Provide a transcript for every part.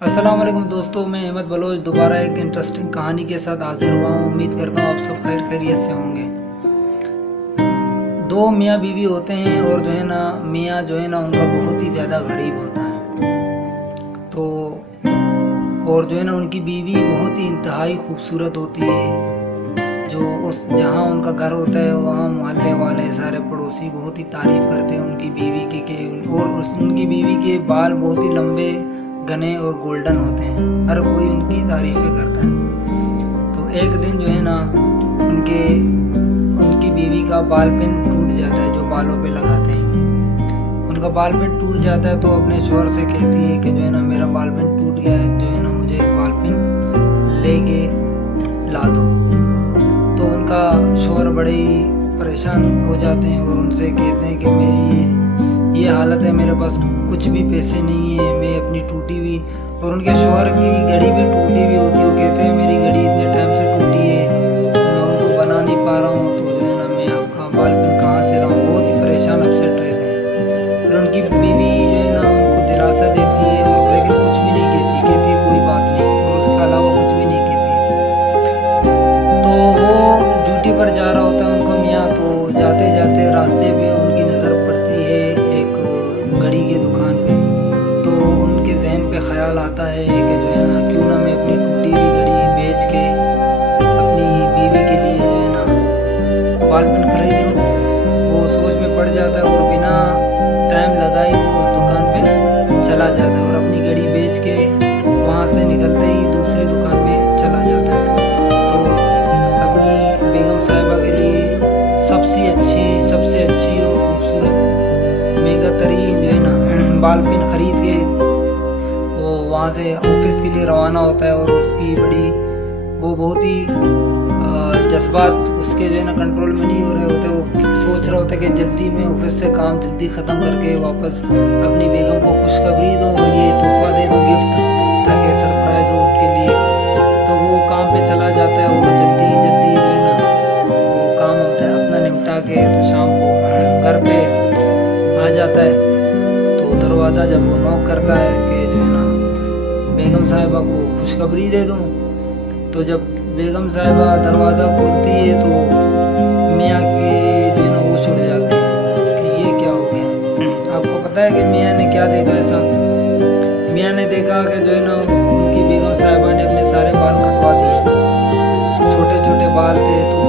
अस्सलाम वालेकुम दोस्तों, मैं अहमद बलोच दोबारा एक इंटरेस्टिंग कहानी के साथ हाजिर हुआ हूँ। उम्मीद करता हूँ आप सब खैर खैरियत से होंगे। दो मियाँ बीवी होते हैं और जो है ना मियाँ जो है ना उनका बहुत ही ज़्यादा गरीब होता है। तो और जो है ना उनकी बीवी बहुत ही इंतहाई खूबसूरत होती है। जो उस जहाँ उनका घर होता है वहाँ मोहल्ले वाले सारे पड़ोसी बहुत ही तारीफ़ करते हैं उनकी बीवी की और उनकी बीवी के बाल बहुत ही लंबे घने और गोल्डन होते हैं। हर कोई उनकी तारीफ़ें करता है। तो एक दिन जो है ना उनकी बीवी का बाल पिन टूट जाता है, जो बालों पे लगाते हैं। उनका बाल पिन टूट जाता है तो अपने शौहर से कहती है कि जो है ना मेरा बाल पिन टूट गया है, जो है ना मुझे एक बाल पिन लेके ला दो। तो उनका शौहर बड़े ही परेशान हो जाते हैं और उनसे कहते हैं कि मेरी ये हालत है, मेरे पास कुछ भी पैसे नहीं है, मैं अपनी टूटी हुई और उनके शौहर की घड़ी भी टूटी हुई होती है। वो कहते हैं मेरी घड़ी इतने टाइम से टूटी है, मैं उनको बना नहीं पा रहा हूँ, तो जो है ना मैं आपका बाल पिन कहाँ से लाऊँ। बहुत ही परेशान अपसेट रहते हैं। फिर उनकी बीवी जो है ना उनको दिलासा देती है और लेकिन कुछ भी नहीं कहती, कहती है कोई बात नहीं, और उसके अलावा कुछ भी नहीं कहती। तो वो ड्यूटी पर जा रहा होता है उनका मियाँ। तो जाते जाते रास्ते पे उनकी नज़र पड़ती है एक घड़ी के दुकान पे। तो उनके जहन पे ख्याल आता है कि जो है ना क्यों ना मैं अपनी टूटी हुई घड़ी बेच के अपनी बीवी के लिए जो है ना बाल पिन खरीद लूँ। वो सोच में पड़ जाता है और बिना टाइम लगाए वो उस दुकान पे चला जाता है और अपनी घड़ी बेच के वहाँ से निकलते ही दूसरी दुकान पे चला जाता है। तो अपनी बेगम साहिबा के लिए सबसे अच्छी और खूबसूरत महंगा तरीन जो है ना बाल पिन खरीद के वो वहाँ से ऑफिस के लिए रवाना होता है। और उसकी वो बहुत ही जज्बात उसके जो है ना कंट्रोल में नहीं हो रहे होते। वो सोच रहा होता है कि जल्दी में ऑफिस से काम जल्दी ख़त्म करके वापस अपनी बेगम को खुशखबरी दो और ये तोहफा दे दो, गिफ्ट, ताकि सरप्राइज़ हो उनके लिए। तो वो काम पे चला जाता है और जल्दी जो है ना वो काम अपना निपटा के तो शाम को घर पे आ जाता है। तो दरवाज़ा जब वो नॉक करता है कि जो है ना बेगम साहिबा को खुशखबरी दे दूँ, तो जब बेगम साहिबा दरवाज़ा खोलती है तो मियाँ की जो है ना होश उड़ जाते हैं कि ये क्या हो गया। आपको पता है कि मियाँ ने क्या देखा ऐसा? मियाँ ने देखा कि जो है ना उनकी बेगम साहिबा ने अपने सारे बाल कटवा दिए। छोटे छोटे बाल थे तो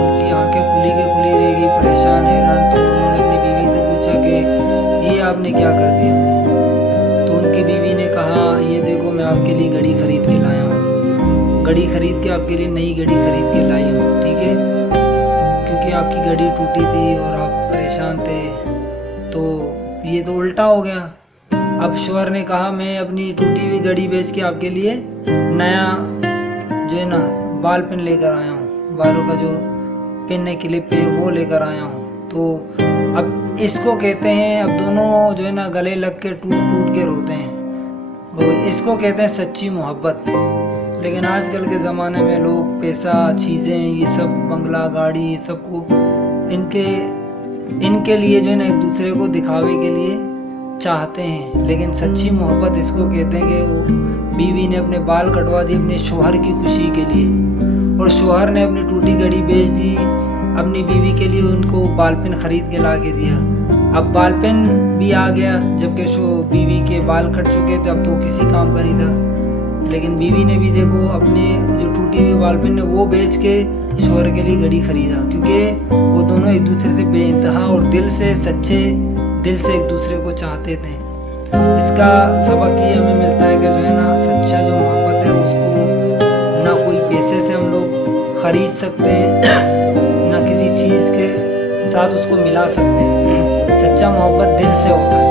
उनकी आंखें खुली के खुली रहेगी, परेशान हैरान। तो उन्होंने अपनी बीवी से पूछा कि ये आपने क्या कर दिया? तो उनकी बीवी ने कहा ये देखो मैं आपके लिए घड़ी खरीद के लाया हूँ, घड़ी खरीद के आपके लिए नई घड़ी खरीद के लाई हूँ, ठीक है, क्योंकि आपकी घड़ी टूटी थी और आप परेशान थे। तो ये तो उल्टा हो गया। अब शौहर ने कहा मैं अपनी टूटी हुई घड़ी बेच के आपके लिए नया जो है ना बाल पिन लेकर आया हूँ, बालों का जो पिन है क्लिप पे वो लेकर आया हूँ। तो अब इसको कहते हैं, अब दोनों जो है ना गले लग के टूट टूट के रोते हैं। तो इसको कहते हैं सच्ची मोहब्बत। लेकिन आजकल के ज़माने में लोग पैसा, चीज़ें, ये सब बंगला, गाड़ी, सबको इनके लिए जो है ना एक दूसरे को दिखावे के लिए चाहते हैं। लेकिन सच्ची मोहब्बत इसको कहते हैं कि वो बीवी ने अपने बाल कटवा दिए अपने शौहर की खुशी के लिए और शौहर ने अपनी टूटी घड़ी बेच दी अपनी बीवी के लिए, उनको बाल पिन खरीद के ला के दिया। अब बाल पिन भी आ गया, जबकि बीवी के बाल कट चुके थे, अब तो किसी काम का नहीं था। लेकिन बीवी ने भी देखो अपने जो टूटी हुई बाल पिन है वो बेच के शौहर के लिए घड़ी खरीदा, क्योंकि वो दोनों एक दूसरे से बेइंतहा और सच्चे दिल से एक दूसरे को चाहते थे। इसका सबक ये हमें मिलता है कि जो है ना सच्चा जो मोहब्बत है उसको ना कोई पैसे से हम लोग खरीद सकते हैं ना किसी चीज़ के साथ उसको मिला सकते हैं। सच्चा मोहब्बत दिल से होता है।